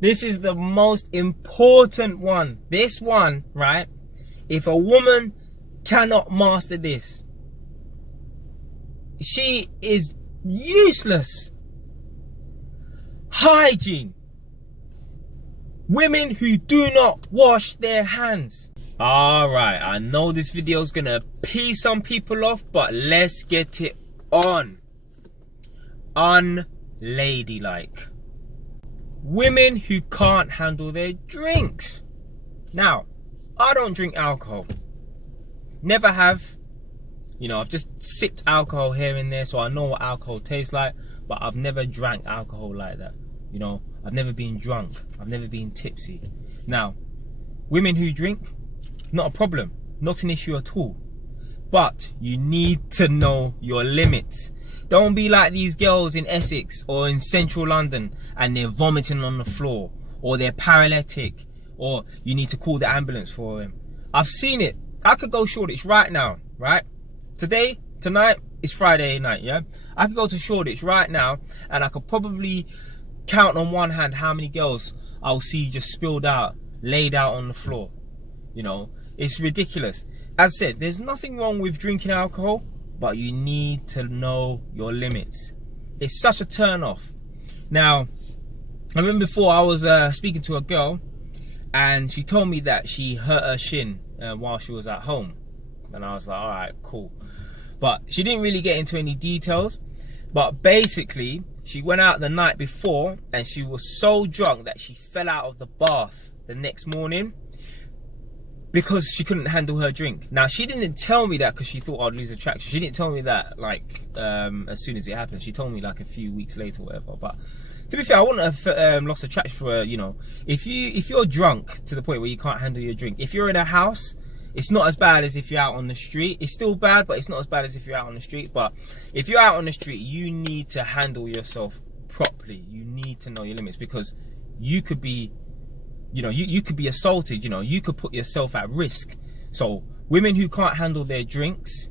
This is the most important one. This one, right? If a woman cannot master this, she is useless. Hygiene. Women who do not wash their hands. Alright, I know this video is gonna piss some people off, but let's get it on. Unladylike. Women who can't handle their drinks. Now, I don't drink alcohol. Never have. You know, I've just sipped alcohol here and there, so I know what alcohol tastes like, but I've never drank alcohol like that. You know, I've never been drunk. I've never been tipsy. Now, women who drink, not a problem. Not an issue at all. But you need to know your limits. Don't be like these girls in Essex or in central London and they're vomiting on the floor, or they're paralytic, or you need to call the ambulance for them. I've seen it. I could go Shoreditch right now, right? Tonight, it's Friday night, yeah? I could go to Shoreditch right now and I could probably count on one hand how many girls I'll see just spilled out, laid out on the floor. You know, it's ridiculous. As I said, there's nothing wrong with drinking alcohol, but you need to know your limits. It's such a turn off. Now, I remember before I was speaking to a girl and she told me that she hurt her shin while she was at home. And I was like, all right, cool. But she didn't really get into any details. But basically, she went out the night before and she was so drunk that she fell out of the bath the next morning because she couldn't handle her drink. Now, she didn't tell me that because she thought I'd lose attraction. She didn't tell me that like as soon as it happened. She told me like a few weeks later or whatever. But to be fair, I wouldn't have lost attraction for her. You know, if you're drunk to the point where you can't handle your drink, if you're in a house, it's not as bad as if you're out on the street. It's still bad, but it's not as bad as if you're out on the street. But if you're out on the street, you need to handle yourself properly. You need to know your limits, because you could be, you know, you could be assaulted. You know, you could put yourself at risk. So women who can't handle their drinks,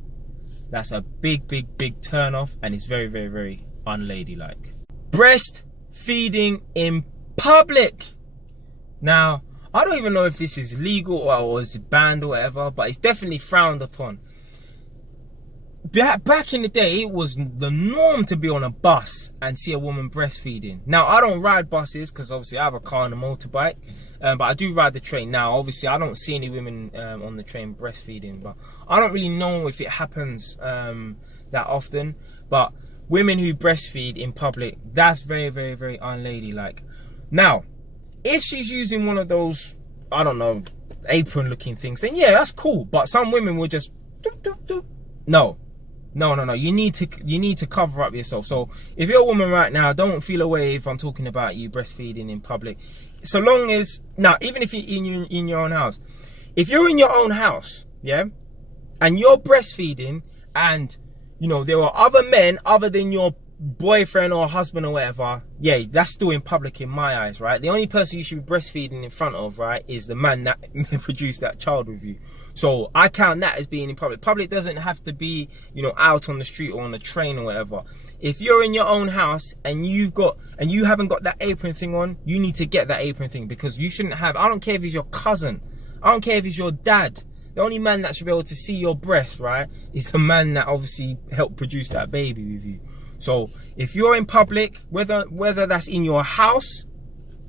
that's a big turn off, and it's very, very, very unladylike. Breastfeeding in public. Now, I don't even know if this is legal or is banned or whatever, but it's definitely frowned upon. Back in the day, it was the norm to be on a bus and see a woman breastfeeding. Now, I don't ride buses because obviously I have a car and a motorbike, but I do ride the train. Now, obviously, I don't see any women on the train breastfeeding, but I don't really know if it happens that often. But women who breastfeed in public, that's very, very, very unladylike. Now, if she's using one of those, I don't know, apron looking things, then yeah, that's cool. But some women will just no. You need to cover up yourself. So if you're a woman right now, don't feel away if I'm talking about you breastfeeding in public. So long as, now, even if you're in your own house, if you're in your own house, yeah, and you're breastfeeding, and you know there are other men other than your boyfriend or husband or whatever, yeah, that's still in public in my eyes, right? The only person you should be breastfeeding in front of, right, is the man that produced that child with you. So I count that as being in public. Public doesn't have to be, you know, out on the street or on the train or whatever. If you're in your own house and you haven't got that apron thing on, you need to get that apron thing, because you shouldn't have, I don't care if he's your cousin, I don't care if he's your dad, the only man that should be able to see your breast, right, is the man that obviously helped produce that baby with you. So if you're in public, whether that's in your house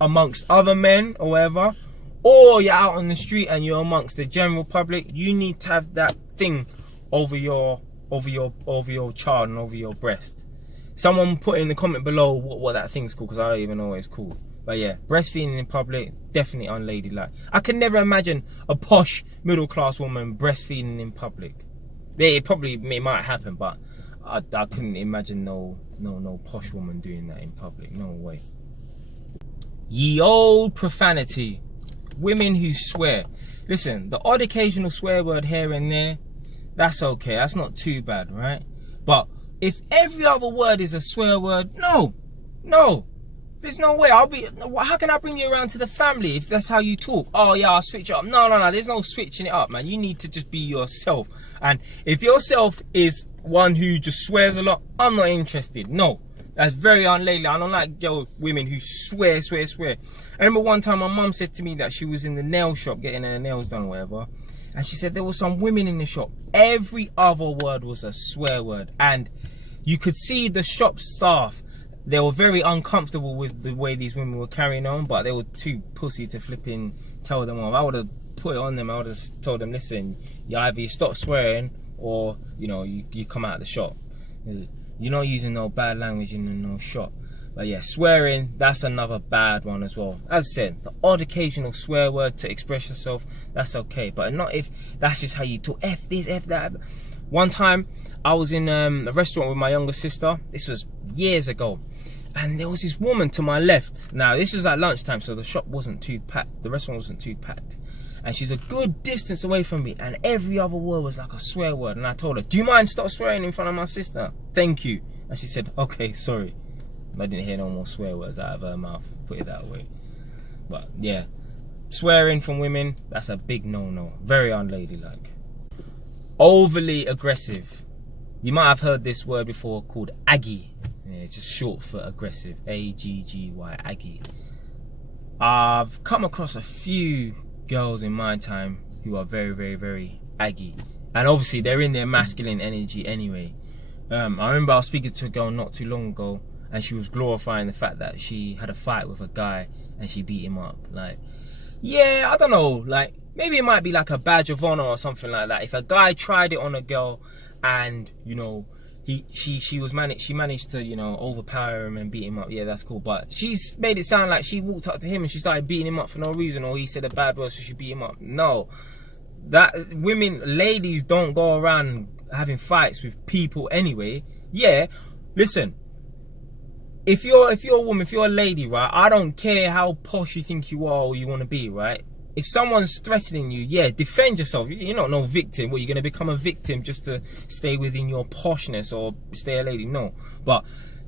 amongst other men or whatever, or you're out on the street and you're amongst the general public, you need to have that thing over your child and over your breast. Someone put in the comment below what that thing's called, because I don't even know what it's called. But yeah, breastfeeding in public, definitely unladylike. I can never imagine a posh middle class woman breastfeeding in public. It might happen, but I couldn't imagine no posh woman doing that in public. No way. Ye old profanity. Women who swear. Listen, the odd occasional swear word here and there, that's okay. That's not too bad, right? But if every other word is a swear word, no. There's no way. How can I bring you around to the family if that's how you talk? Oh yeah, I'll switch it up. No. There's no switching it up, man. You need to just be yourself. And if yourself is one who just swears a lot, I'm not interested. No. That's very unladylike. I don't like women who swear. I remember one time my mum said to me that she was in the nail shop getting her nails done or whatever, and she said there were some women in the shop. Every other word was a swear word, and you could see the shop staff. They were very uncomfortable with the way these women were carrying on, but they were too pussy to flipping tell them off. I would have put it on them. I would have told them, listen, you either you stop swearing or you come out of the shop. You're not using no bad language in no shop. But yeah, swearing, that's another bad one as well. As I said, the odd occasional swear word to express yourself, that's okay. But not if that's just how you talk. F this, F that. One time, I was in a restaurant with my younger sister. This was years ago. And there was this woman to my left. Now, this was at lunchtime, so the shop wasn't too packed. The restaurant wasn't too packed. And she's a good distance away from me, and every other word was like a swear word. And I told her, do you mind stop swearing in front of my sister? Thank you. And she said, okay, sorry. I didn't hear no more swear words out of her mouth, put it that way. But yeah, swearing from women, that's a big no-no. Very unladylike. Overly aggressive. You might have heard this word before called aggy. Yeah, it's just short for aggressive. A-G-G-Y, aggy. I've come across a few girls in my time who are very, very, very aggy, and obviously they're in their masculine energy anyway. I remember I was speaking to a girl not too long ago, and she was glorifying the fact that she had a fight with a guy and she beat him up. Like, yeah, I don't know, like maybe it might be like a badge of honor or something like that. If a guy tried it on a girl and she managed to overpower him and beat him up, yeah, that's cool. But she's made it sound like she walked up to him and she started beating him up for no reason, or he said a bad word so she beat him up. No, that ladies don't go around having fights with people anyway. Yeah, listen, if you're a woman, if you're a lady, right, I don't care how posh you think you are or you want to be, right? If someone's threatening you, yeah, defend yourself. You're not no victim. What, you're going to become a victim just to stay within your poshness or stay a lady? No. But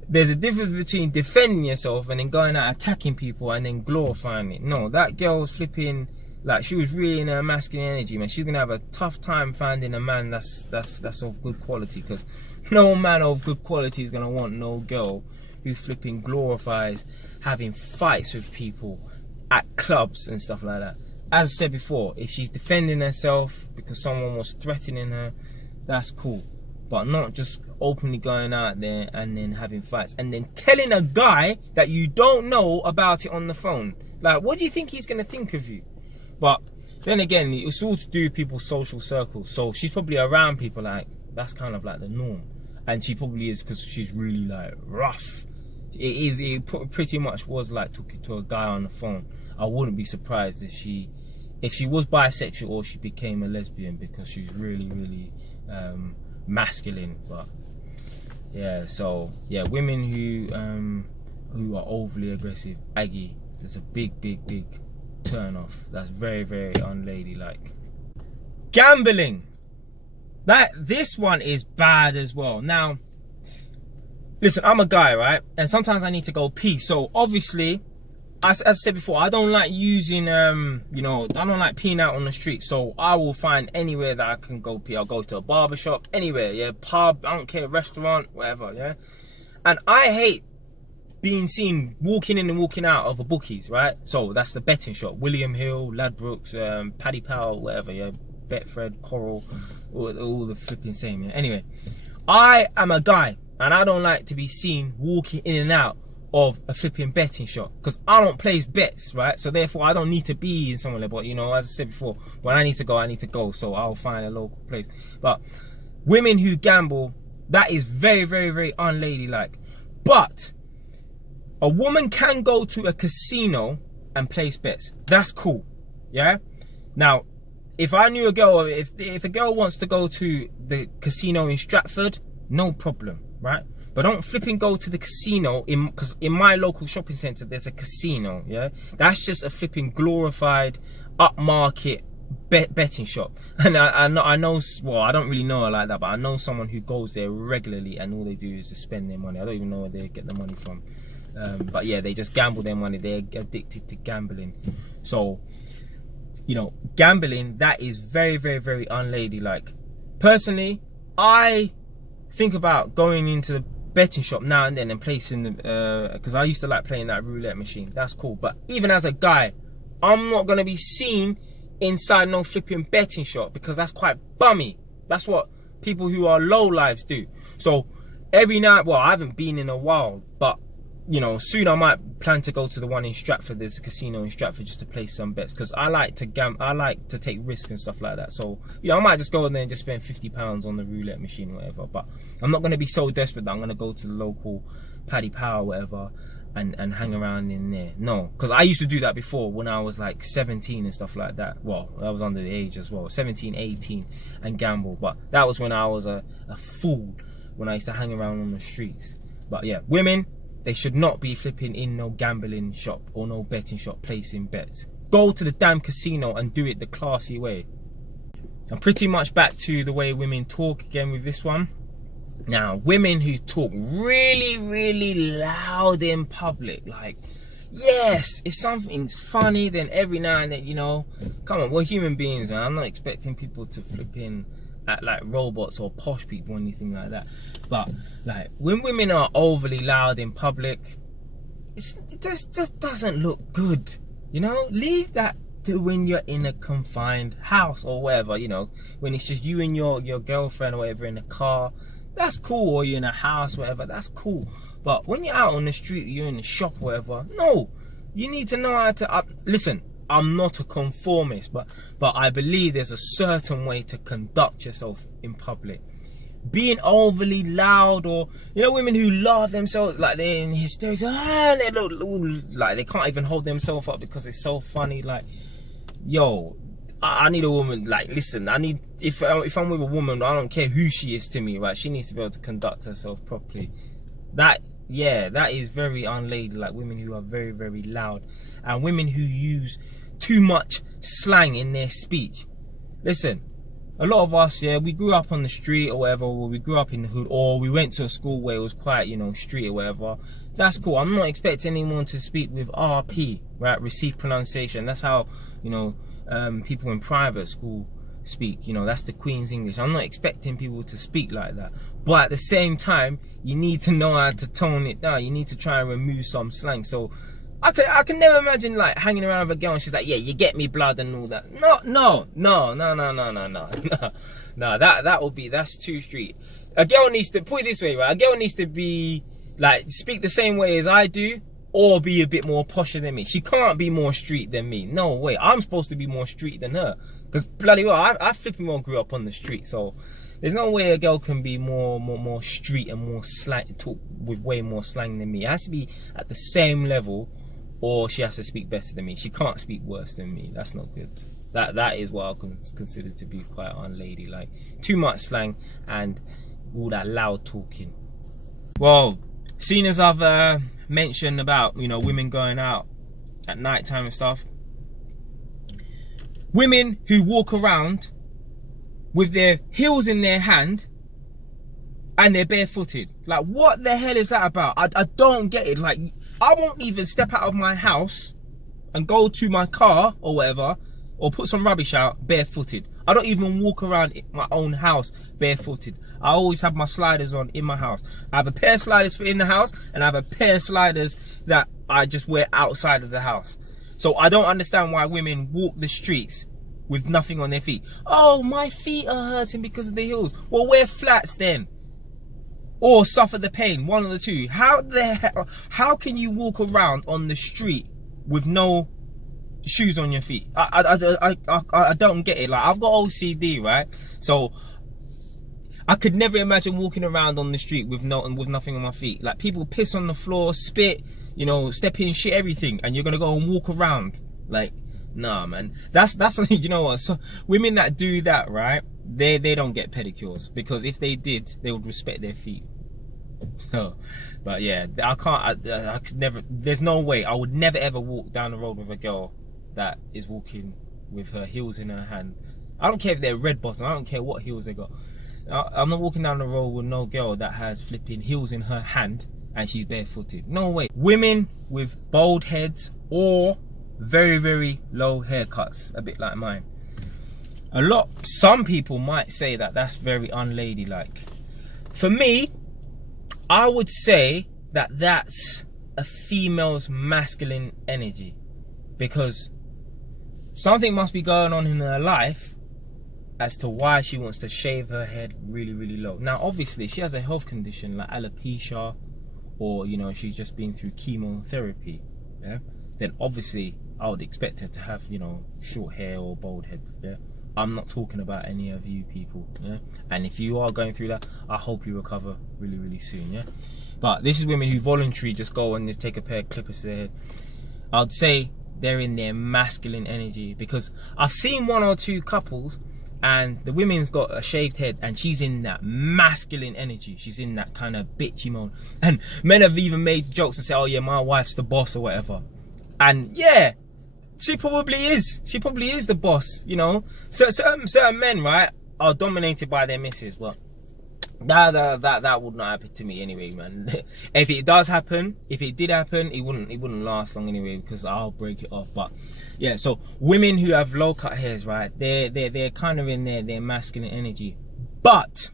there's a difference between defending yourself and then going out attacking people and then glorifying it. No, that girl was flipping, like, she was really in her masculine energy, man. She's going to have a tough time finding a man that's of good quality, because no man of good quality is going to want no girl who flipping glorifies having fights with people at clubs and stuff like that. As I said before, if she's defending herself because someone was threatening her, that's cool. But not just openly going out there and then having fights and then telling a guy that you don't know about it on the phone. Like, what do you think he's going to think of you? But then again, it's all to do with people's social circles. So she's probably around people like, that's kind of like the norm. And she probably is, because she's really like rough. It pretty much was like talking to a guy on the phone. I wouldn't be surprised if she was bisexual or she became a lesbian, because she's really, really masculine. But yeah, so yeah, women who are overly aggressive, aggy, there's a big turn off. That's very, very unladylike. Gambling. This one is bad as well. Now, listen, I'm a guy, right? And sometimes I need to go pee. So obviously, as I said before, I don't like using, I don't like peeing out on the street. So I will find anywhere that I can go pee. I'll go to a barbershop, anywhere, yeah, pub, I don't care, restaurant, whatever, yeah. And I hate being seen walking in and walking out of a bookies, right? So that's the betting shop. William Hill, Ladbrokes, Paddy Powell, whatever, yeah. Betfred, Coral, all the flipping same, yeah. Anyway, I am a guy, and I don't like to be seen walking in and out of a flipping betting shop, because I don't place bets, right? So therefore I don't need to be in somewhere. But as I said before, when I need to go, so I'll find a local place. But women who gamble, that is very, very, very unladylike. But a woman can go to a casino and place bets. That's cool, yeah? Now, if I knew a girl, if a girl wants to go to the casino in Stratford, no problem, right? But don't flipping go to the casino, because in my local shopping centre there's a casino, yeah? That's just a flipping glorified upmarket betting shop. And I know, well, I don't really know her like that, but I know someone who goes there regularly and all they do is just spend their money. I don't even know where they get the money from. But yeah, they just gamble their money. They're addicted to gambling. So, gambling, that is very, very, very unladylike. Personally, I think about going into betting shop now and then and placing the because I used to like playing that roulette machine. That's cool. But even as a guy, I'm not gonna be seen inside no flipping betting shop because that's quite bummy. That's what people who are low lives do. So every night, well, I haven't been in a while, but you know, soon I might plan to go to the one in Stratford. There's a casino in Stratford just to place some bets because I like to I like to take risks and stuff like that. So yeah, I might just go in there and just spend £50 on the roulette machine or whatever. But I'm not gonna be so desperate that I'm gonna go to the local Paddy Power or whatever and hang around in there. No, because I used to do that before when I was like 17 and stuff like that. Well, I was under the age as well, 17, 18, and gamble. But that was when I was a fool, when I used to hang around on the streets. But yeah, women, they should not be flipping in no gambling shop or no betting shop placing bets. Go to the damn casino and do it the classy way. I'm pretty much back to the way women talk again with this one. Now, women who talk really, really loud in public, like, yes, if something's funny, then every now and then, you know, come on, we're human beings, man. I'm not expecting people to flip in at like robots or posh people or anything like that. But like, when women are overly loud in public, it just doesn't look good, you know? Leave that to when you're in a confined house or whatever, you know, when it's just you and your girlfriend or whatever in a car. That's cool, or you're in a house, whatever, that's cool. But when you're out on the street, you're in the shop, whatever, no, you need to know how to, listen, I'm not a conformist, but I believe there's a certain way to conduct yourself in public. Being overly loud, or, you know, women who laugh themselves, like they're in hysterics, they look like they can't even hold themselves up because it's so funny, like, yo, I need a woman, like, listen, I need, if I'm with a woman, I don't care who she is to me, right? She needs to be able to conduct herself properly. That, yeah, that is very unladylike, like women who are very, very loud. And women who use too much slang in their speech. Listen, a lot of us, yeah, we grew up on the street or whatever, or we grew up in the hood, or we went to a school where it was quite, you know, street or whatever. That's cool. I'm not expecting anyone to speak with RP, right? Received pronunciation. That's how, you know, people in private school speak, you know, that's the Queen's English. I'm not expecting people to speak like that, but at the same time, you need to know how to tone it down. You need to try and remove some slang. So I can never imagine like hanging around with a girl and she's like, yeah, you get me blood and all that. No, that would be, that's too street. A girl needs to, put it this way, right? A girl needs to be like, speak the same way as I do, or be a bit more posher than me. She can't be more street than me. No way. I'm supposed to be more street than her. Because bloody well, I flipping well grew up on the street. So there's no way a girl can be more street and more slang, talk with way more slang than me. It has to be at the same level, or she has to speak better than me. She can't speak worse than me. That's not good. That is what I consider to be quite unladylike. Too much slang and all that loud talking. Well, seeing as I've mentioned about, you know, women going out at night time and stuff, women who walk around with their heels in their hand and they're barefooted, like, what the hell is that about? I don't get it. Like, I won't even step out of my house and go to my car or whatever, or put some rubbish out barefooted. I don't even walk around my own house barefooted. I always have my sliders on in my house. I have a pair of sliders for in the house, and I have a pair of sliders that I just wear outside of the house. So I don't understand why women walk the streets with nothing on their feet. Oh, my feet are hurting because of the heels. Well, wear flats then, or suffer the pain. One of the two. How can you walk around on the street with no shoes on your feet? I don't get it. Like, I've got OCD, right? So I could never imagine walking around on the street with nothing on my feet. Like, people piss on the floor, spit, you know, step in shit, everything, and you're gonna go and walk around. Like, nah, man. That's you know what? So women that do that, right? They don't get pedicures, because if they did, they would respect their feet. So, but yeah, I could never. There's no way. I would never ever walk down the road with a girl that is walking with her heels in her hand. I don't care if they're red bottom. I don't care what heels they got. I'm not walking down the road with no girl that has flipping heels in her hand and she's barefooted. No way. Women with bald heads or very, very low haircuts, a bit like mine. Some people might say that that's very unladylike. For me, I would say that that's a female's masculine energy, because something must be going on in her life as to why she wants to shave her head really, really low. Now, obviously, if she has a health condition like alopecia, or, you know, she's just been through chemotherapy, yeah, then obviously I would expect her to have, you know, short hair or bald head, yeah. I'm not talking about any of you people, yeah. And if you are going through that, I hope you recover really, really soon, yeah. But this is women who voluntarily just go and just take a pair of clippers to their head. I'd say they're in their masculine energy, because I've seen 1 or 2 couples and the women's got a shaved head and she's in that masculine energy. She's in that kind of bitchy mode. And men have even made jokes and say, oh yeah, my wife's the boss or whatever. And yeah, she probably is. She probably is the boss, you know. So certain men, right, are dominated by their missus. Well, that would not happen to me anyway, man. If it does happen, if it did happen, it wouldn't last long anyway, because I'll break it off. But yeah, so women who have low cut hairs, right, they're kind of in their masculine energy. But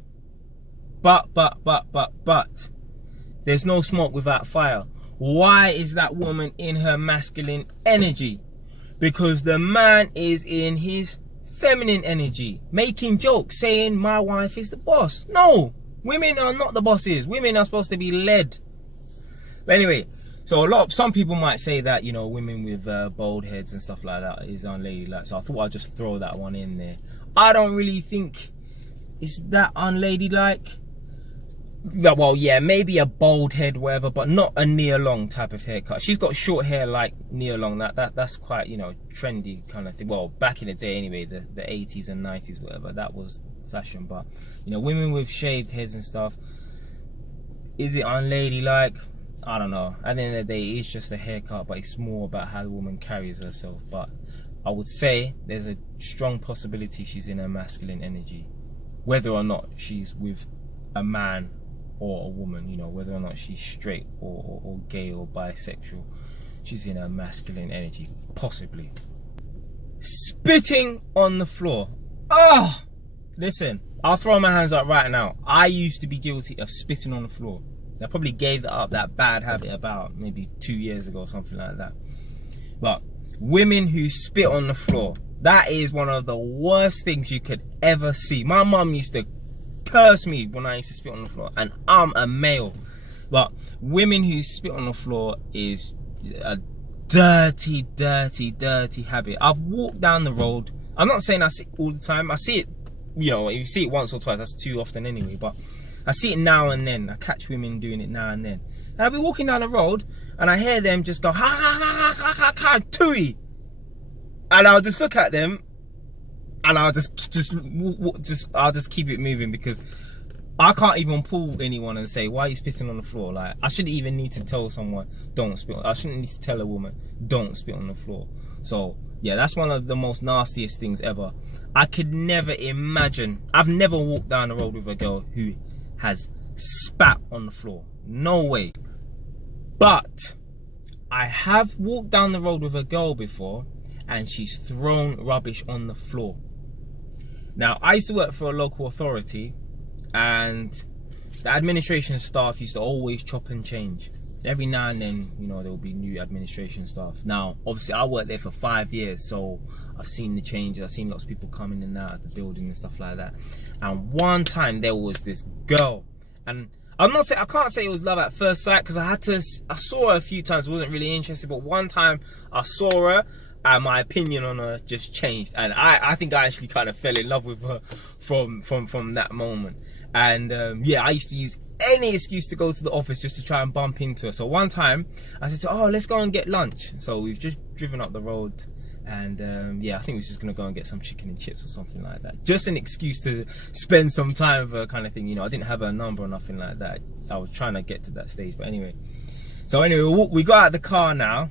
there's no smoke without fire. Why is that woman in her masculine energy? Because the man is in his feminine energy, making jokes, saying my wife is the boss. No, women are not the bosses. Women are supposed to be led. But anyway, so some people might say that, you know, women with bald heads and stuff like that is unladylike. So I thought I'd just throw that one in there. I don't really think it's that unladylike. Well, yeah, maybe a bald head, whatever, but not a near long type of haircut. She's got short hair like near long. That's quite, you know, trendy kind of thing. Well, back in the day anyway, the 80s and 90s, whatever, that was fashion. But, you know, women with shaved heads and stuff, is it unladylike? I don't know. At the end of the day, it's just a haircut, but it's more about how the woman carries herself. But I would say there's a strong possibility she's in her masculine energy, whether or not she's with a man or a woman, you know, whether or not she's straight or gay or bisexual, she's in her masculine energy, possibly. Spitting on the floor. Oh, listen, I'll throw my hands up right now. I used to be guilty of spitting on the floor. I probably gave up that bad habit about maybe 2 years ago or something like that. But women who spit on the floor, that is one of the worst things you could ever see. My mum used to curse me when I used to spit on the floor, and I'm a male. But women who spit on the floor is a dirty, dirty, dirty habit. I've walked down the road. I'm not saying I see it all the time. I see it, you know, if you see it once or twice, that's too often anyway. But I see it now and then. I catch women doing it now and then. And I'll be walking down the road and I hear them just go, ha ha ha ha ha ha, tooey. And I'll just look at them and I'll just keep it moving, because I can't even pull anyone and say, why are you spitting on the floor? Like, I shouldn't even need to tell someone, don't spit. I shouldn't need to tell a woman, don't spit on the floor. So yeah, that's one of the most nastiest things ever. I could never imagine. I've never walked down the road with a girl who has spat on the floor. No way. But I have walked down the road with a girl before and she's thrown rubbish on the floor. Now, I used to work for a local authority, and the administration staff used to always chop and change. Every now and then, you know, there will be new administration staff. Now, obviously, I worked there for 5 years, so I've seen the changes. I've seen lots of people coming in and out of the building and stuff like that. And one time there was this girl, and I can't say it was love at first sight, because I saw her a few times, wasn't really interested, but one time I saw her and my opinion on her just changed, and I think I actually kind of fell in love with her from that moment. And yeah, I used to use any excuse to go to the office just to try and bump into her. So one time I said, oh, let's go and get lunch. So we've just driven up the road, and yeah, I think we're just gonna go and get some chicken and chips or something like that. Just an excuse to spend some time with her, kind of thing. You know, I didn't have her number or nothing like that. I was trying to get to that stage, but anyway. So anyway, we got out of the car now.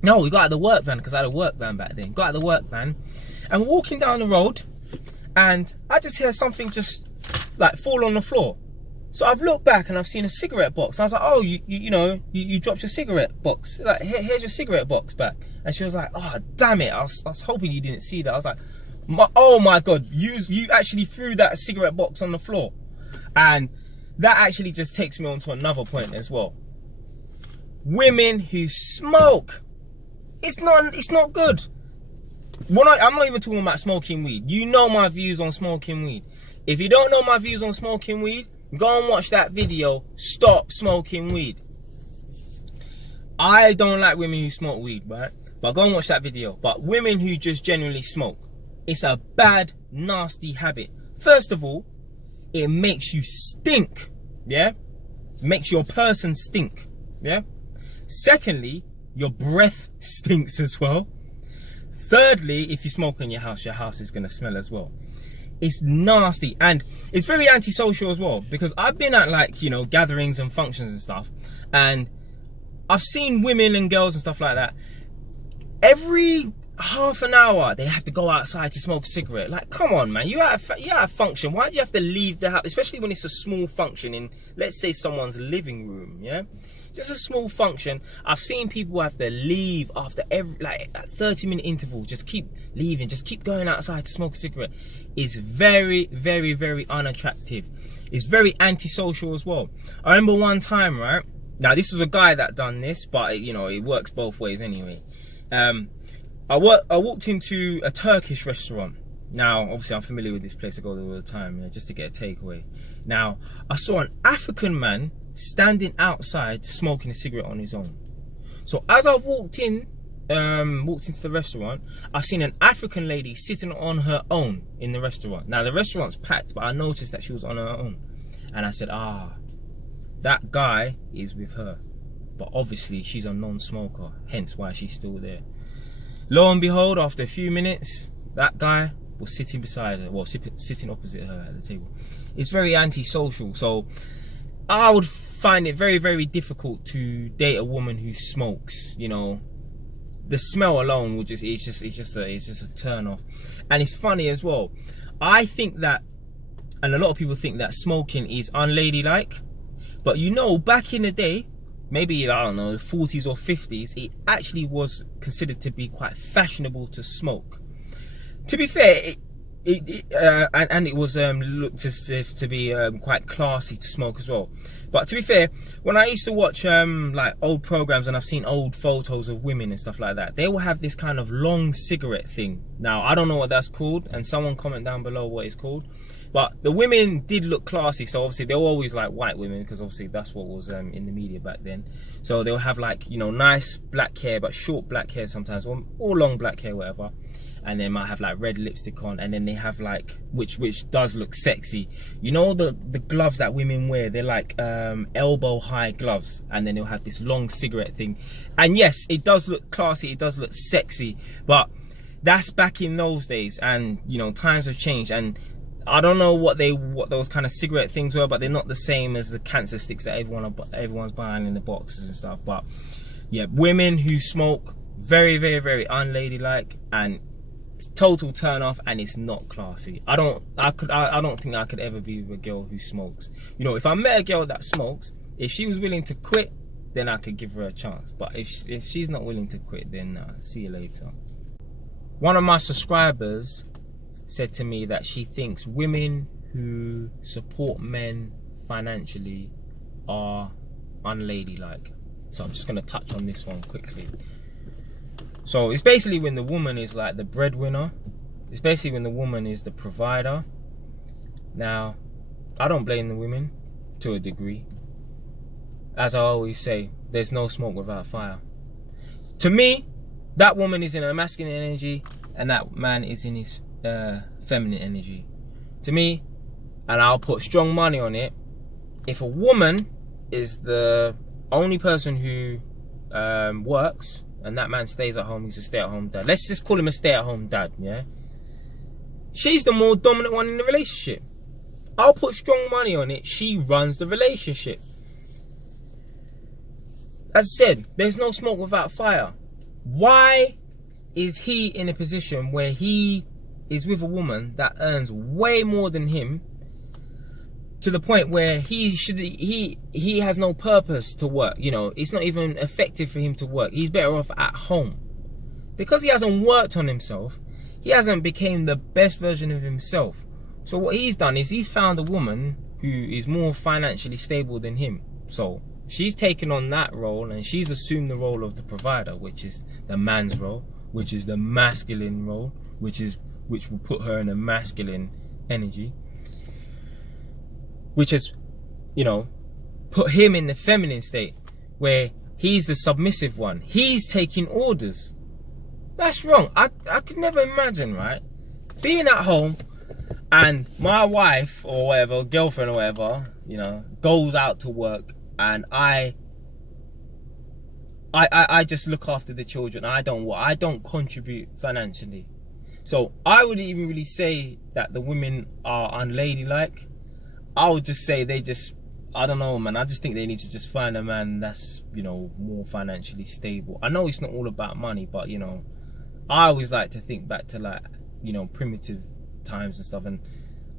No, we got out of the work van, because I had a work van back then. Got out of the work van and walking down the road, and I just hear something just like fall on the floor. So I've looked back and I've seen a cigarette box. And I was like, oh, you dropped your cigarette box. Like, here's your cigarette box back. And she was like, oh, damn it. I was hoping you didn't see that. I was like, oh my God, you actually threw that cigarette box on the floor. And that actually just takes me on to another point as well. Women who smoke, it's not good. I'm not even talking about smoking weed. You know my views on smoking weed. If you don't know my views on smoking weed, go and watch that video, Stop Smoking Weed. I don't like women who smoke weed, right? But go and watch that video. But women who just generally smoke, it's a bad, nasty habit. First of all, it makes you stink, yeah? It makes your person stink, yeah? Secondly, your breath stinks as well. Thirdly, if you smoke in your house is gonna smell as well. It's nasty, and it's very antisocial as well, because I've been at, like, you know, gatherings and functions and stuff, and I've seen women and girls and stuff like that. Every half an hour, they have to go outside to smoke a cigarette. Like, come on, man, you're at a function. Why do you have to leave the house? Especially when it's a small function in, let's say, someone's living room, yeah? Just a small function. I've seen people have to leave after every, like, a 30-minute interval. Just keep leaving, just keep going outside to smoke a cigarette. It's very, very, very unattractive. It's very antisocial as well. I remember one time, right? Now, this was a guy that done this, but, you know, it works both ways anyway. I walked into a Turkish restaurant. Now, obviously, I'm familiar with this place. I go there all the time, just to get a takeaway. Now, I saw an African man standing outside smoking a cigarette on his own. So as I walked into the restaurant, I've seen an African lady sitting on her own in the restaurant. Now, the restaurant's packed, but I noticed that she was on her own. And I said, that guy is with her. But obviously, she's a non-smoker, hence why she's still there. Lo and behold, after a few minutes, that guy was sitting beside her, well, sitting opposite her at the table. It's very antisocial, so I would find it very, very difficult to date a woman who smokes. You know, the smell alone will it's just a turn off. And it's funny as well. I think that, and a lot of people think that smoking is unladylike, but you know, back in the day, maybe, I don't know, 40s or 50s, it actually was considered to be quite fashionable to smoke. To be fair, it was looked as if to be quite classy to smoke as well. But to be fair, when I used to watch like old programs, and I've seen old photos of women and stuff like that, they will have this kind of long cigarette thing. Now, I don't know what that's called, and someone comment down below what it's called. But the women did look classy, so obviously they were always like white women, because obviously that's what was in the media back then. So they'll have, like, you know, nice black hair, but short black hair sometimes, or long black hair, whatever. And they might have like red lipstick on, and then they have like, which does look sexy. You know the gloves that women wear, they're like elbow high gloves, and then they'll have this long cigarette thing. And yes, it does look classy, it does look sexy, but that's back in those days, and you know, times have changed, and I don't know what those kind of cigarette things were, but they're not the same as the cancer sticks that everyone's buying in the boxes and stuff. But yeah, women who smoke, very, very, very unladylike, and total turn off, and it's not classy. I don't think I could ever be with a girl who smokes. You know, if I met a girl that smokes, if she was willing to quit, then I could give her a chance. But if she's not willing to quit, then see you later. One of my subscribers said to me that she thinks women who support men financially are unladylike. So I'm just going to touch on this one quickly. So it's basically when the woman is like the breadwinner. It's basically when the woman is the provider. Now, I don't blame the women to a degree. As I always say, there's no smoke without fire. To me, that woman is in her masculine energy, and that man is in his feminine energy. To me, and I'll put strong money on it, if a woman is the only person who works, and that man stays at home, he's a stay-at-home dad. Let's just call him a stay-at-home dad, yeah? She's the more dominant one in the relationship. I'll put strong money on it, she runs the relationship. As I said, there's no smoke without fire. Why is he in a position where he is with a woman that earns way more than him, to the point where he has no purpose to work? You know, it's not even effective for him to work. He's better off at home. Because he hasn't worked on himself, he hasn't become the best version of himself. So what he's done is he's found a woman who is more financially stable than him. So she's taken on that role, and she's assumed the role of the provider, which is the man's role, which is the masculine role, which will put her in a masculine energy, which has, you know, put him in the feminine state where he's the submissive one. He's taking orders. That's wrong. I could never imagine, right, being at home and my wife or whatever, girlfriend or whatever, you know, goes out to work, and I just look after the children. I don't contribute financially. So I wouldn't even really say that the women are unladylike. I would just say I don't know, man. I just think they need to just find a man that's, you know, more financially stable. I know it's not all about money, but, you know, I always like to think back to, like, you know, primitive times and stuff. And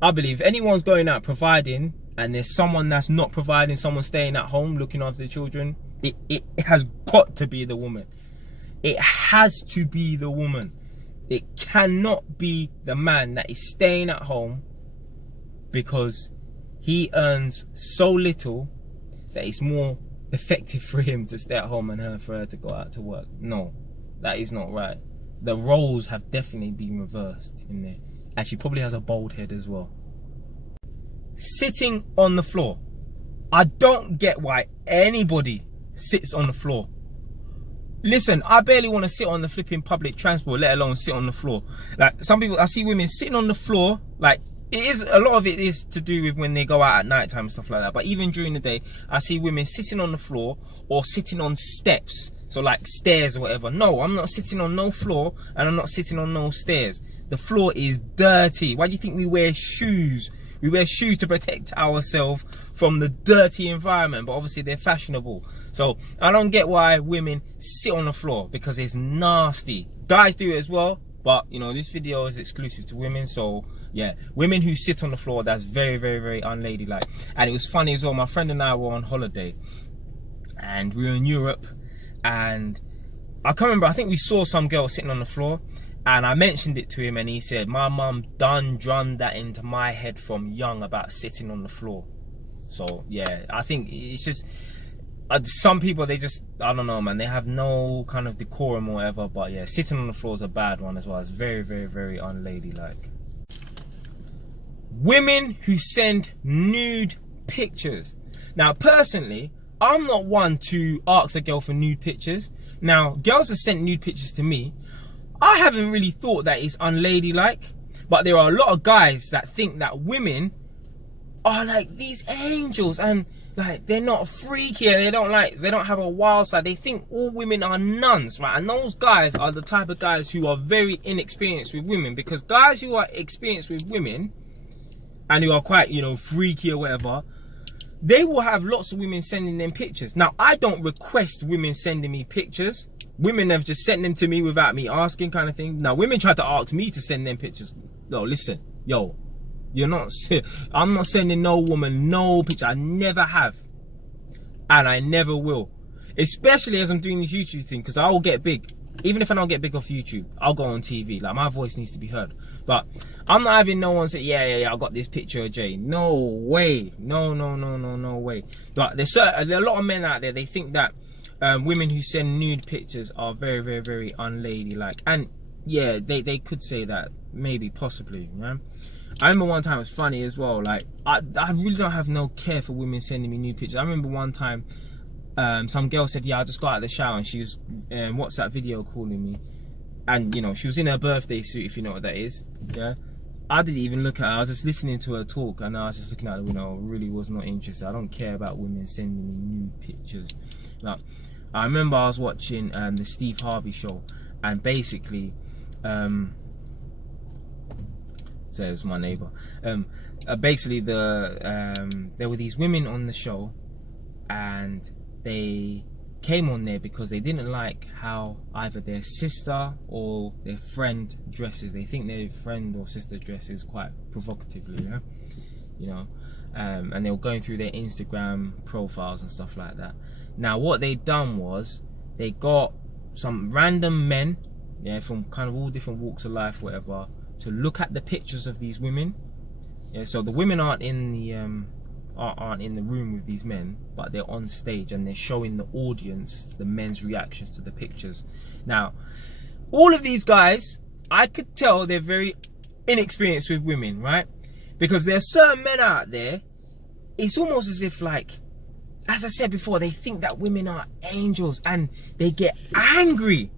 I believe if anyone's going out providing and there's someone that's not providing, someone staying at home looking after the children, it has got to be the woman. It has to be the woman. It cannot be the man that is staying at home because he earns so little that it's more effective for him to stay at home and for her to go out to work. No, that is not right. The roles have definitely been reversed in there. And she probably has a bald head as well. Sitting on the floor. I don't get why anybody sits on the floor. Listen, I barely want to sit on the flipping public transport, let alone sit on the floor. Like, some people, I see women sitting on the floor. Like, a lot of it is to do with when they go out at night time and stuff like that. But even during the day, I see women sitting on the floor or sitting on steps. So like stairs or whatever. No, I'm not sitting on no floor, and I'm not sitting on no stairs. The floor is dirty. Why do you think we wear shoes? We wear shoes to protect ourselves from the dirty environment, but obviously they're fashionable. So I don't get why women sit on the floor, because it's nasty. Guys do it as well, but you know, this video is exclusive to women. So yeah, women who sit on the floor, that's very, very, very unladylike. And it was funny as well, my friend and I were on holiday and we were in Europe, and I can't remember, I think we saw some girl sitting on the floor, and I mentioned it to him, and he said, my mum drummed that into my head from young about sitting on the floor. So yeah, I think it's just, some people, they just, I don't know, man, they have no kind of decorum or whatever. But yeah, sitting on the floor is a bad one as well. It's very, very, very unladylike. Women who send nude pictures. Now personally, I'm not one to ask a girl for nude pictures. Now, girls have sent nude pictures to me. I haven't really thought that it's unladylike, but there are a lot of guys that think that women are like these angels, and like they're not freaky, and they don't have a wild side. They think all women are nuns, right? And those guys are the type of guys who are very inexperienced with women, because guys who are experienced with women and who are quite, you know, freaky or whatever, they will have lots of women sending them pictures. Now, I don't request women sending me pictures. Women have just sent them to me without me asking, kind of thing. Now, women try to ask me to send them pictures. No, listen, yo, I'm not sending no woman no picture. I never have, and I never will. Especially as I'm doing this YouTube thing, because I will get big. Even if I don't get big off YouTube, I'll go on TV. Like, my voice needs to be heard. But I'm not having no one say, yeah, I got this picture of Jay. No way. No way. But there are a lot of men out there, they think that women who send nude pictures are very, very, very unladylike. And yeah, they could say that, maybe, possibly, man. I remember one time, it was funny as well, like, I really don't have no care for women sending me nude pictures. I remember one time, some girl said, yeah, I just got out of the shower, and she was WhatsApp video calling me. And, you know, she was in her birthday suit, if you know what that is, yeah? I didn't even look at her, I was just listening to her talk, and I was just looking at her, you know, really was not interested. I don't care about women sending me nude pictures. Like, I remember I was watching the Steve Harvey show, and basically, says my neighbor, basically there were these women on the show, and they came on there because they didn't like how either their sister or their friend dresses. They think their friend or sister dresses quite provocatively, yeah? You know, and they were going through their Instagram profiles and stuff like that. Now, what they done was, they got some random men, yeah, from kind of all different walks of life, whatever, to look at the pictures of these women. Yeah, so the women aren't in aren't in the room with these men, but they're on stage and they're showing the audience the men's reactions to the pictures. Now, all of these guys, I could tell they're very inexperienced with women, right? Because there's certain men out there, it's almost as if, like, as I said before, they think that women are angels, and they get angry.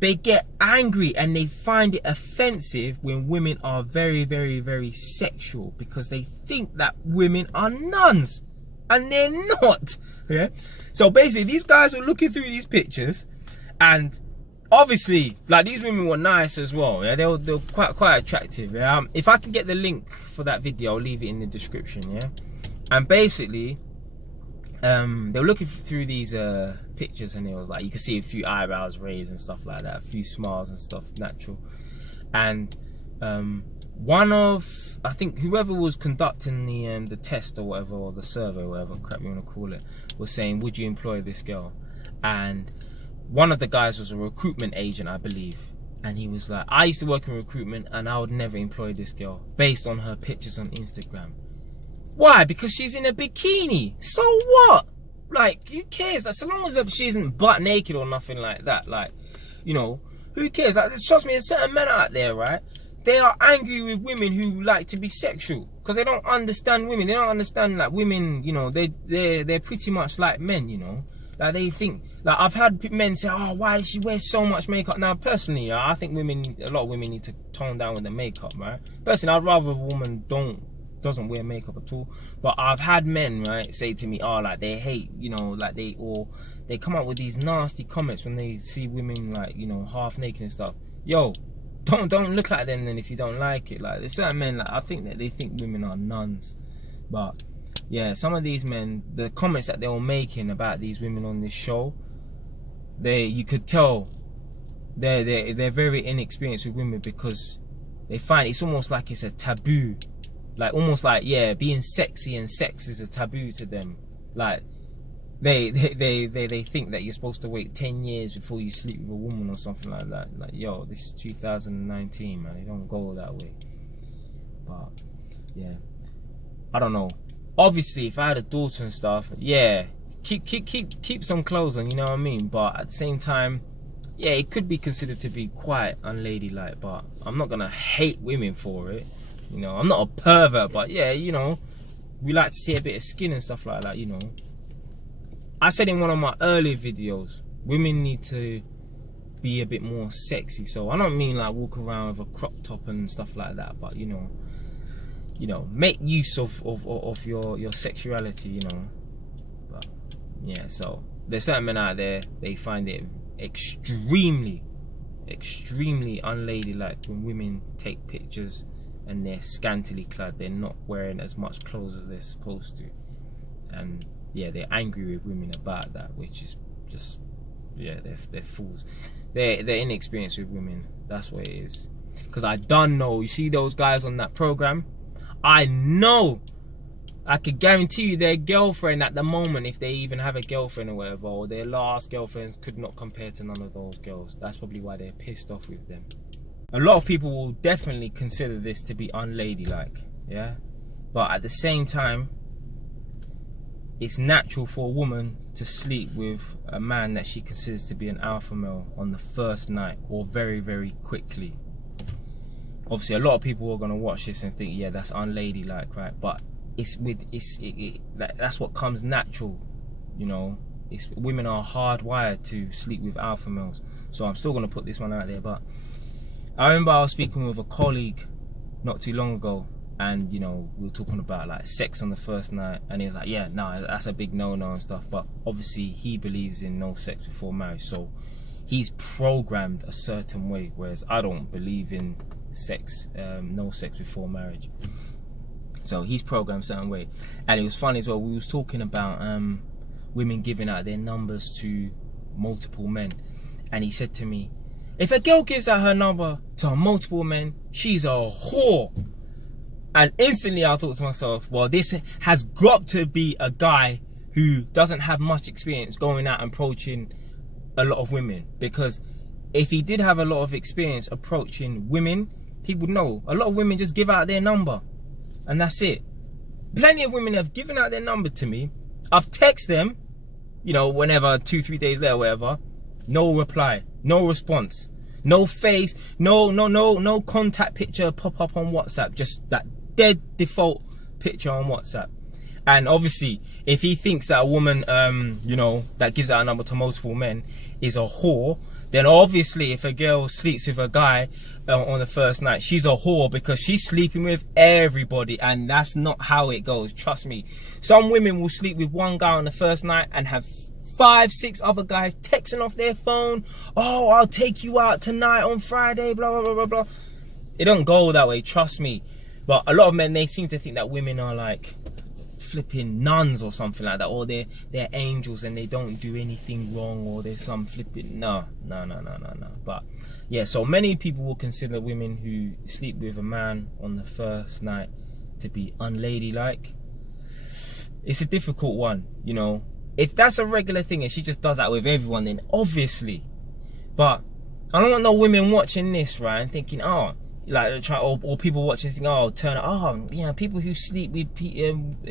They get angry and they find it offensive when women are very, very, very sexual, because they think that women are nuns, and they're not. Yeah. So basically, these guys were looking through these pictures, and obviously, like, these women were nice as well. Yeah, they were quite attractive. Yeah. If I can get the link for that video, I'll leave it in the description. Yeah. And basically, they were looking through these pictures, and it was like, you can see a few eyebrows raised and stuff like that, a few smiles and stuff, natural. And one of, I think, whoever was conducting the test or whatever, or the survey, or whatever crap you want to call it, was saying, would you employ this girl? And one of the guys was a recruitment agent, I believe, and he was like, I used to work in recruitment and I would never employ this girl based on her pictures on Instagram. Why? Because she's in a bikini. So what? Like, who cares? Like, so long as she isn't butt naked or nothing like that, like, you know, who cares? Like, trust me, there's certain men out there, right? They are angry with women who like to be sexual, because they don't understand women. They don't understand, like, women, you know, they're pretty much like men, you know. Like, they think, like, I've had men say, oh, why does she wear so much makeup? Now, personally, I think a lot of women need to tone down with the makeup, right? Personally, I'd rather a woman doesn't wear makeup at all. But I've had men, right, say to me, oh, like, they hate, you know, like, they come up with these nasty comments when they see women, like, you know, half naked and stuff. Yo, don't look at them then if you don't like it. Like, there's certain men, like, I think that they think women are nuns. But yeah, some of these men, the comments that they were making about these women on this show, you could tell they're very inexperienced with women, because they find it's almost like it's a taboo. Like, almost like, yeah, being sexy and sex is a taboo to them. Like, they think that you're supposed to wait 10 years before you sleep with a woman or something like that. Like, yo, this is 2019, man. It don't go that way. But yeah, I don't know. Obviously, if I had a daughter and stuff, yeah, keep some clothes on, you know what I mean? But at the same time, yeah, it could be considered to be quite unladylike. But I'm not gonna hate women for it. You know, I'm not a pervert, but yeah, you know, we like to see a bit of skin and stuff like that, you know. I said in one of my earlier videos, women need to be a bit more sexy. So I don't mean like walk around with a crop top and stuff like that, but you know, make use of your sexuality, you know. But yeah, so there's certain men out there, they find it extremely unladylike when women take pictures and they're scantily clad. They're not wearing as much clothes as they're supposed to, and yeah, they're angry with women about that, which is just, yeah, they're fools. They're inexperienced with women. That's what it is. Because I don't know, you see those guys on that program, I know, I could guarantee you their girlfriend at the moment, if they even have a girlfriend or whatever, or their last girlfriends, could not compare to none of those girls. That's probably why they're pissed off with them. A lot of people will definitely consider this to be unladylike, yeah? But at the same time, it's natural for a woman to sleep with a man that she considers to be an alpha male on the first night, or very, very quickly. Obviously, a lot of people are going to watch this and think, yeah, that's unladylike, right? But that's what comes natural, you know. Women are hardwired to sleep with alpha males. So I'm still going to put this one out there, but I remember I was speaking with a colleague not too long ago, and you know, we were talking about like sex on the first night, and he was like, yeah, no, that's a big no-no and stuff. But obviously he believes in no sex before marriage, so he's programmed a certain way, whereas I don't believe in sex, no sex before marriage. So he's programmed a certain way. And it was funny as well, we was talking about women giving out their numbers to multiple men, and he said to me, if a girl gives out her number to multiple men, she's a whore. And instantly I thought to myself, well, this has got to be a guy who doesn't have much experience going out and approaching a lot of women. Because if he did have a lot of experience approaching women, he would know. A lot of women just give out their number, and that's it. Plenty of women have given out their number to me. I've texted them, you know, whenever, 2-3 days later, whatever. No reply, no response, no face, no contact picture pop up on WhatsApp. Just that dead default picture on WhatsApp. And obviously, if he thinks that a woman, you know, that gives out a number to multiple men is a whore, then obviously if a girl sleeps with a guy on the first night, she's a whore because she's sleeping with everybody, and that's not how it goes. Trust me. Some women will sleep with one guy on the first night and have 5-6 other guys texting off their phone. Oh, I'll take you out tonight on Friday, blah, blah, blah, blah, blah. It don't go that way, trust me. But a lot of men, they seem to think that women are like flipping nuns or something like that, or they're angels and they don't do anything wrong, or there's some flipping no. But yeah, so many people will consider women who sleep with a man on the first night to be unladylike. It's a difficult one, you know. If that's a regular thing and she just does that with everyone, then obviously. But I don't want no women watching this, right, and thinking, oh, like, or people watching this thing, oh, turn it, oh, you know, people who sleep with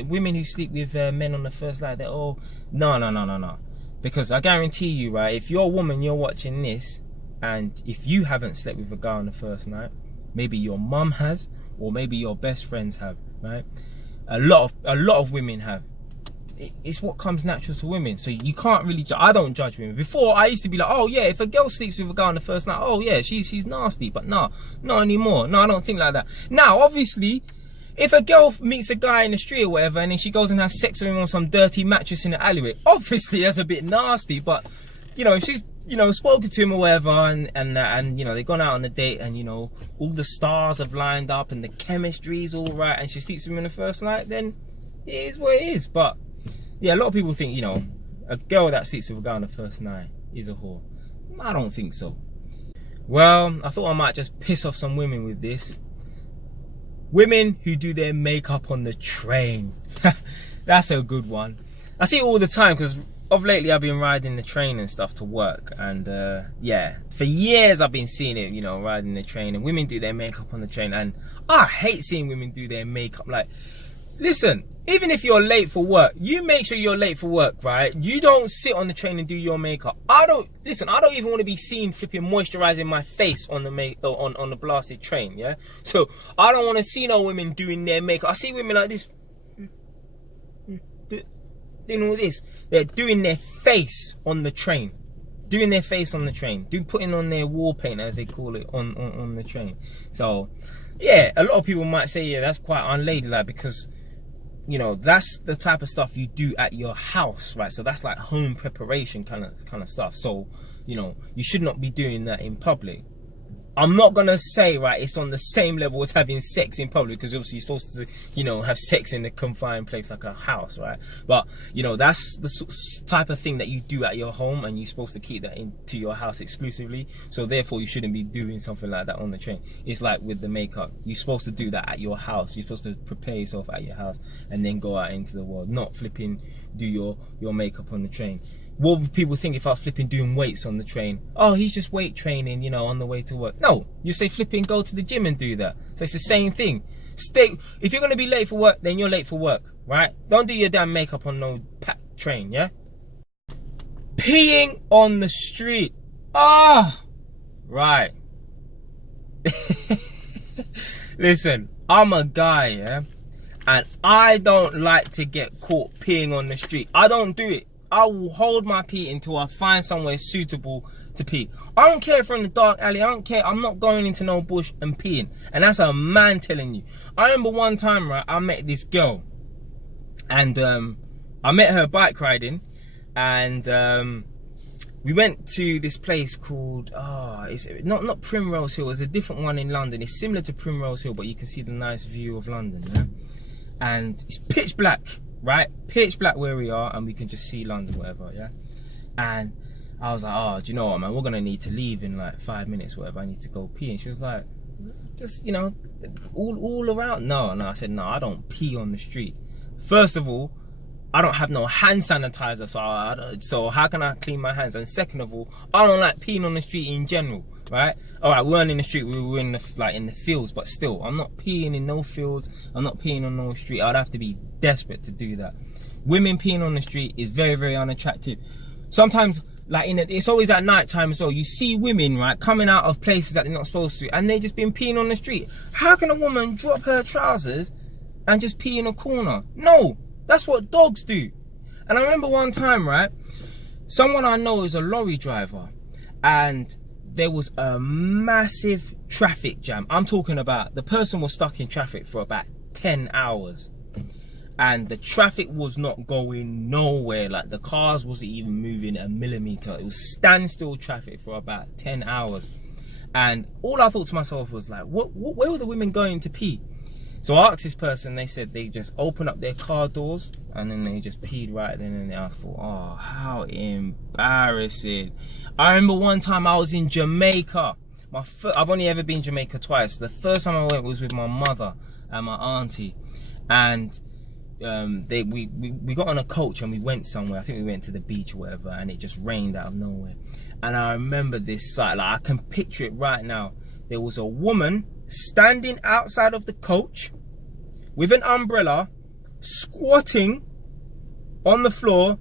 women who sleep with men on the first night, they're all, no. Because I guarantee you, right, if you're a woman, you're watching this, and if you haven't slept with a guy on the first night, maybe your mum has, or maybe your best friends have, right? A lot of women have. It's what comes natural to women, so you can't really I don't judge women. Before, I used to be like, oh yeah, if a girl sleeps with a guy on the first night, oh yeah, she's nasty. But no, not anymore. No, I don't think like that. Now, obviously, if a girl meets a guy in the street or whatever, and then she goes and has sex with him on some dirty mattress in the alleyway, obviously that's a bit nasty. But you know, if she's, you know, spoken to him or whatever, and you know, they've gone out on a date, and you know, all the stars have lined up and the chemistry's all right, and she sleeps with him in the first night, then it is what it is. But yeah, a lot of people think, you know, a girl that sleeps with a guy on the first night is a whore. I don't think so. Well, I thought I might just piss off some women with this. Women who do their makeup on the train. That's a good one. I see it all the time because of lately I've been riding the train and stuff to work. And yeah, for years I've been seeing it, you know, riding the train. And women do their makeup on the train. And I hate seeing women do their makeup. Like, listen, even if you're late for work, you make sure you're late for work, right? You don't sit on the train and do your makeup. I don't even want to be seen flipping moisturizing my face on the on the blasted train, yeah? So I don't want to see no women doing their makeup. I see women like this, doing all this. They're doing their face on the train. Doing their face on the train. Putting on their wall paint, as they call it, on the train. So yeah, a lot of people might say, yeah, that's quite unladylike, because you know, that's the type of stuff you do at your house, right? So that's like home preparation kind of stuff. So, you know, you should not be doing that in public. I'm not gonna say, right, it's on the same level as having sex in public, because obviously you're supposed to, you know, have sex in a confined place like a house, right? But, you know, that's the type of thing that you do at your home, and you're supposed to keep that into your house exclusively. So therefore, you shouldn't be doing something like that on the train. It's like with the makeup. You're supposed to do that at your house. You're supposed to prepare yourself at your house and then go out into the world, not flipping do your makeup on the train. What would people think if I was flipping doing weights on the train? Oh, he's just weight training, you know, on the way to work. No, you say flipping go to the gym and do that. So it's the same thing. If you're going to be late for work, then you're late for work, right? Don't do your damn makeup on no packed train, yeah? Peeing on the street. Ah, right. Listen, I'm a guy, yeah? And I don't like to get caught peeing on the street. I don't do it. I will hold my pee until I find somewhere suitable to pee. I don't care if we're in the dark alley. I don't care. I'm not going into no bush and peeing. And that's a man telling you. I remember one time, right, I met this girl. And I met her bike riding. And we went to this place called, it's not Primrose Hill. It's a different one in London. It's similar to Primrose Hill, but you can see the nice view of London, yeah? And it's pitch black. Right, pitch black where we are, and we can just see London, whatever, yeah. And I was like, oh, do you know what, man, we're gonna need to leave in like 5 minutes, whatever. I need to go pee. And she was like, just, you know, all around. No, I said, no, I don't pee on the street. First of all, I don't have no hand sanitizer, so how can I clean my hands? And second of all, I don't like peeing on the street in general. right? All right, we weren't in the street, we were in the fields, but still, I'm not peeing in no fields, I'm not peeing on no street. I'd have to be desperate to do that. Women peeing on the street is very, very unattractive. Sometimes, like it's always at night time as well. You see women, right, coming out of places that they're not supposed to, and they just been peeing on the street. How can a woman drop her trousers and just pee in a corner? No, that's what dogs do. And I remember one time, right, someone I know is a lorry driver, and there was a massive traffic jam. I'm talking about the person was stuck in traffic for about 10 hours. And the traffic was not going nowhere. Like the cars wasn't even moving a millimeter. It was standstill traffic for about 10 hours. And all I thought to myself was like, where were the women going to pee? So I asked this person, they said they just opened up their car doors and then they just peed right then and there. I thought, oh, how embarrassing. I remember one time I was in Jamaica. I've only ever been to Jamaica twice. The first time I went was with my mother and my auntie. And we got on a coach and we went somewhere. I think we went to the beach or whatever, and it just rained out of nowhere. And I remember this sight, like I can picture it right now. There was a woman standing outside of the coach with an umbrella, squatting on the floor,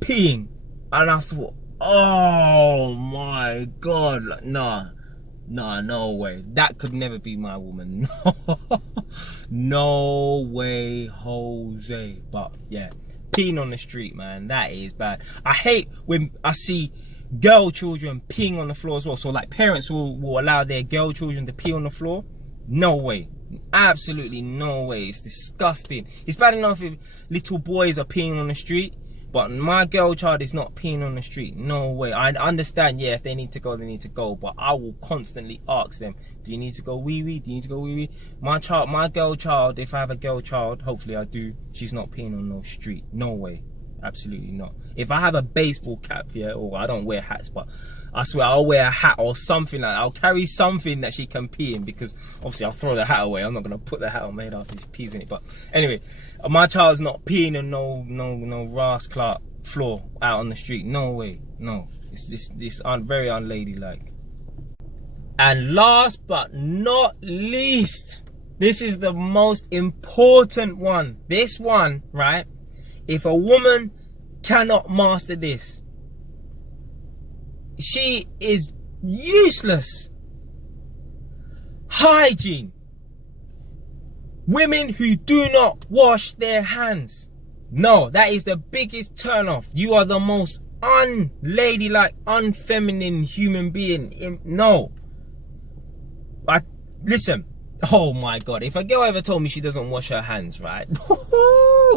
peeing. And I thought, oh my God, like, nah, no way. That could never be my woman. No way, Jose. But yeah, peeing on the street, man, that is bad. I hate when I see girl children peeing on the floor as well. So like parents will allow their girl children to pee on the floor. No way. Absolutely no way. It's disgusting. It's bad enough if little boys are peeing on the street, but my girl child is not peeing on the street. No way. I understand, yeah, if they need to go, they need to go. But I will constantly ask them, do you need to go wee-wee? Do you need to go wee-wee? My girl child, if I have a girl child, hopefully I do, she's not peeing on no street. No way. Absolutely not. If I have a baseball cap, yeah, or I don't wear hats, but I swear I'll wear a hat or something like that. I'll carry something that she can pee in, because obviously I'll throw the hat away. I'm not going to put the hat on my head after she pees in it. But anyway, my child's not peeing on no Ras Clark floor out on the street. No way. No. It's this very unladylike. And last but not least, this is the most important one. This one, right? If a woman cannot master this, she is useless. Hygiene. Women who do not wash their hands. No, that is the biggest turn off. You are the most unladylike, unfeminine human being. No. Listen. Oh my God. If a girl ever told me she doesn't wash her hands, right?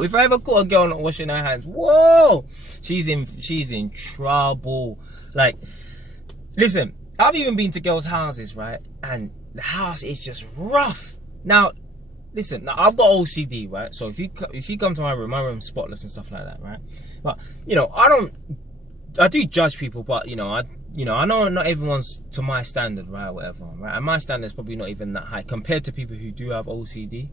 If I ever caught a girl not washing her hands, whoa, she's in trouble. Like, listen, I've even been to girls' houses, right? And the house is just rough. Now, listen, I've got OCD, right? So if you come to my room's spotless and stuff like that, right? But you know, I do judge people, but I know not everyone's to my standard, right? Whatever, right? And my standard's probably not even that high compared to people who do have OCD.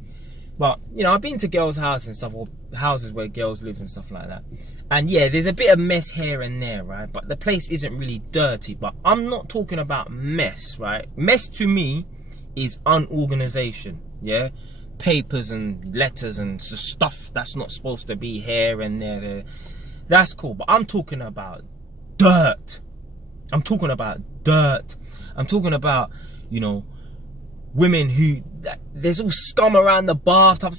But I've been to girls' houses and stuff, or houses where girls live and stuff like that. And yeah, there's a bit of mess here and there, right? But the place isn't really dirty. But I'm not talking about mess, right? Mess to me is unorganization, yeah? Papers and letters and stuff that's not supposed to be here and there. That's cool. But I'm talking about dirt. I'm talking about dirt. I'm talking about, women who, there's all scum around the bathtub,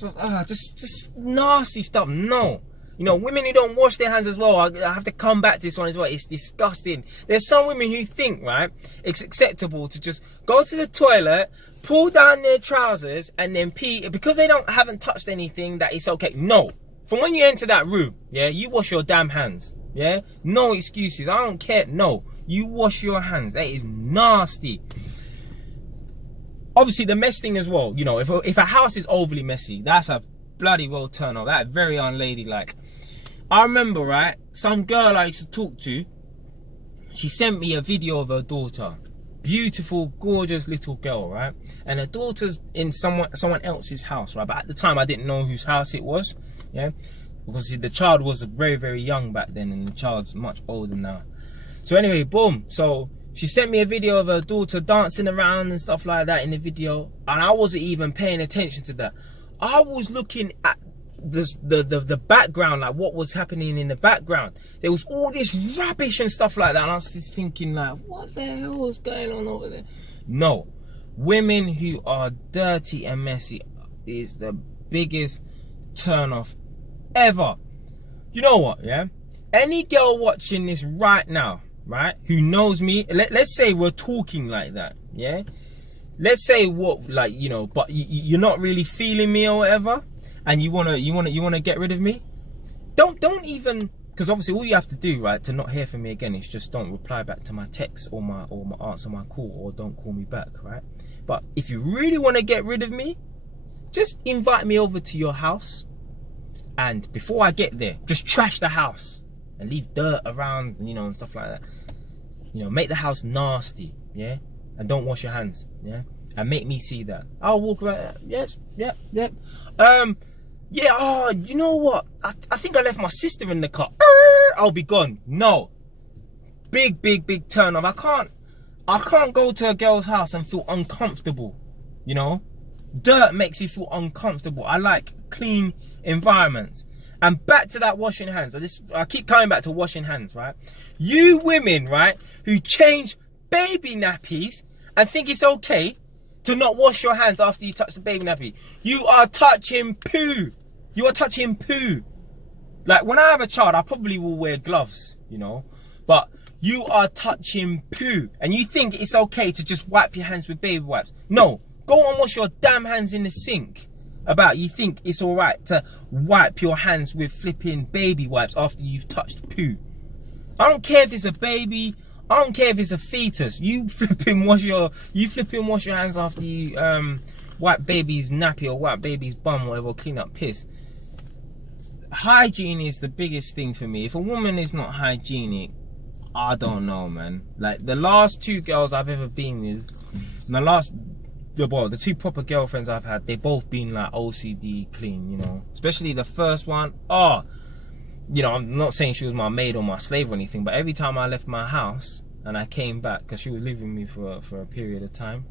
just nasty stuff. No. Women who don't wash their hands as well. I have to come back to this one as well. It's disgusting. There's some women who think, right, it's acceptable to just go to the toilet, pull down their trousers, and then pee because they haven't touched anything, that it's okay. No. From when you enter that room, yeah, you wash your damn hands. Yeah? No excuses. I don't care. No. You wash your hands. That is nasty. Obviously, the mess thing as well. If a house is overly messy, that's a bloody well turn off. That's very unladylike. I remember, right, some girl I used to talk to, she sent me a video of her daughter. Beautiful, gorgeous little girl, right? And her daughter's in someone else's house, right? But at the time, I didn't know whose house it was, yeah? Because the child was very, very young back then, and the child's much older now. So anyway, boom. So She sent me a video of her daughter dancing around and stuff like that in the video, and I wasn't even paying attention to that. I was looking at the background, like what was happening in the background. There was all this rubbish and stuff like that, and I was just thinking like, what the hell is going on over there? No, women who are dirty and messy is the biggest turn off ever. You know what, yeah? Any girl watching this right now, right, who knows me, let's say we're talking like that, yeah? Let's say what, like, you know, but you're not really feeling me or whatever, and you wanna get rid of me. Don't even, because obviously all you have to do, right, to not hear from me again is just don't reply back to my text or my answer my call, or don't call me back, right? But if you really want to get rid of me, just invite me over to your house, and before I get there, just trash the house and leave dirt around, you know, and stuff like that. You know, make the house nasty, yeah? And don't wash your hands, yeah? And make me see that. I'll walk around, yes, yep. Yeah, oh, you know what? I think I left my sister in the car. I'll be gone. No. Big turn off. I can't go to a girl's house and feel uncomfortable, you know? Dirt makes me feel uncomfortable. I like clean environments. And back to that washing hands. I keep coming back to washing hands, right? You women, right, who change baby nappies and think it's okay to not wash your hands after you touch the baby nappy. You are touching poo. You are touching poo. Like, when I have a child, I probably will wear gloves, you know? But you are touching poo. And you think it's okay to just wipe your hands with baby wipes. No. Go and wash your damn hands in the sink. You think it's alright to wipe your hands with flipping baby wipes after you've touched poo. I don't care if it's a baby. I don't care if it's a fetus. You flipping wash your hands after you wipe baby's nappy or wipe baby's bum or whatever, or clean up piss. Hygiene is the biggest thing for me. If a woman is not hygienic, I don't know, man. Like, the last 2 girls I've ever been with, the 2 proper girlfriends I've had, they've both been like OCD clean, you know. Especially the first one. Oh, you know, I'm not saying she was my maid or my slave or anything, but every time I left my house and I came back, because she was living with me for a period of time,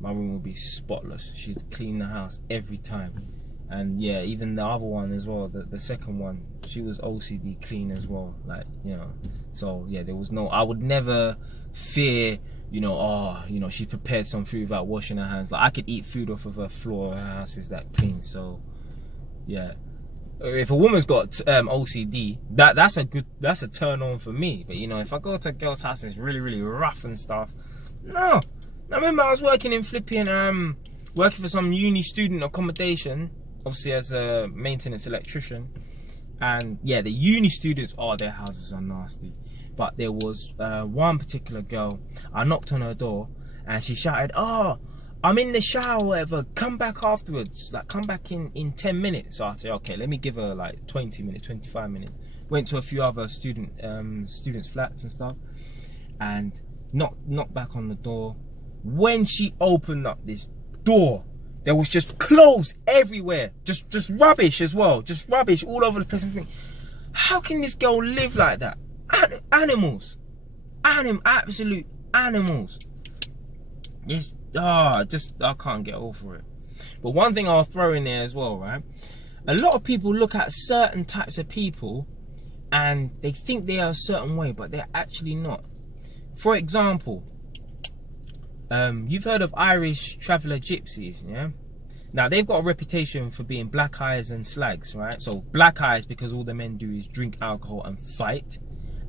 my room would be spotless. She'd clean the house every time. And yeah, even the other one as well, the second one, she was OCD clean as well, like, you know. So yeah, there was no, I would never fear, you know, oh, you know, she prepared some food without washing her hands. Like, I could eat food off of her floor, her house is that clean. So yeah, if a woman's got OCD, that's a turn on for me. But you know, if I go to a girl's house and it's really rough and stuff, no. I remember I was working in flipping working for some uni student accommodation, obviously as a maintenance electrician, and yeah, the uni students, oh, their houses are nasty. But there was one particular girl, I knocked on her door and she shouted, oh, I'm in the shower or whatever, come back afterwards, like come back in 10 minutes. So I said, okay, let me give her like 20 minutes, 25 minutes. Went to a few other students' flats and stuff, and knocked back on the door. When she opened up this door, there was just clothes everywhere, just rubbish as well, just rubbish all over the place. I'm thinking, how can this girl live like that? Animals, absolute animals. Yes, I can't get over it. But one thing I'll throw in there as well, right? A lot of people look at certain types of people and they think they are a certain way, but they're actually not. For example, you've heard of Irish traveller gypsies, yeah? Now, they've got a reputation for being black eyes and slags, right? So, black eyes because all the men do is drink alcohol and fight,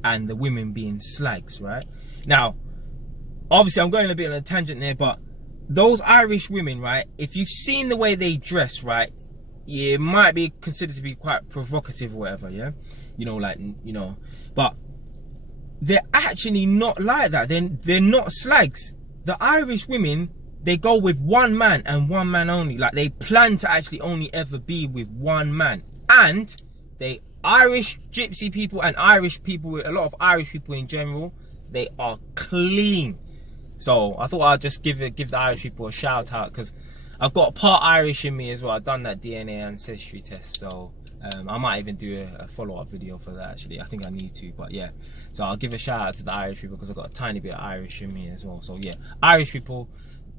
and the women being slags, right? Now, obviously, I'm going a bit on a tangent there, but those Irish women, right, if you've seen the way they dress, right, yeah, it might be considered to be quite provocative or whatever, yeah? You know, like, you know, but they're actually not like that. They're not slags. The Irish women, they go with one man and one man only. Like, they plan to actually only ever be with one man. And they Irish gypsy people and Irish people, a lot of Irish people in general, they are clean. So I thought I'd just give the Irish people a shout out, because I've got part Irish in me as well. I've done that DNA ancestry test, so I might even do a follow-up video for that, actually. I think I need to, but yeah. So I'll give a shout out to the Irish people, because I've got a tiny bit of Irish in me as well. So yeah, Irish people,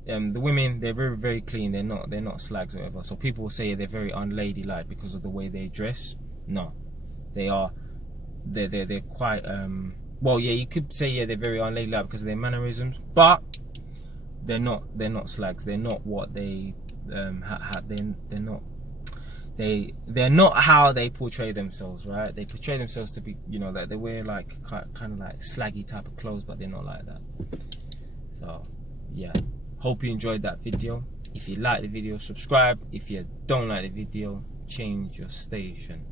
the women, they're very, very clean. They're not slags or whatever. So people will say they're very unladylike because of the way they dress. No, they are. They're quite. Well, yeah, you could say, yeah, they're very unladylike because of their mannerisms, but they're not slags. They're not what they they're not how they portray themselves, right? They portray themselves to be, you know, that they wear like kind of like slaggy type of clothes, but they're not like that. So yeah, hope you enjoyed that video. If you like the video, subscribe. If you don't like the video, change your station.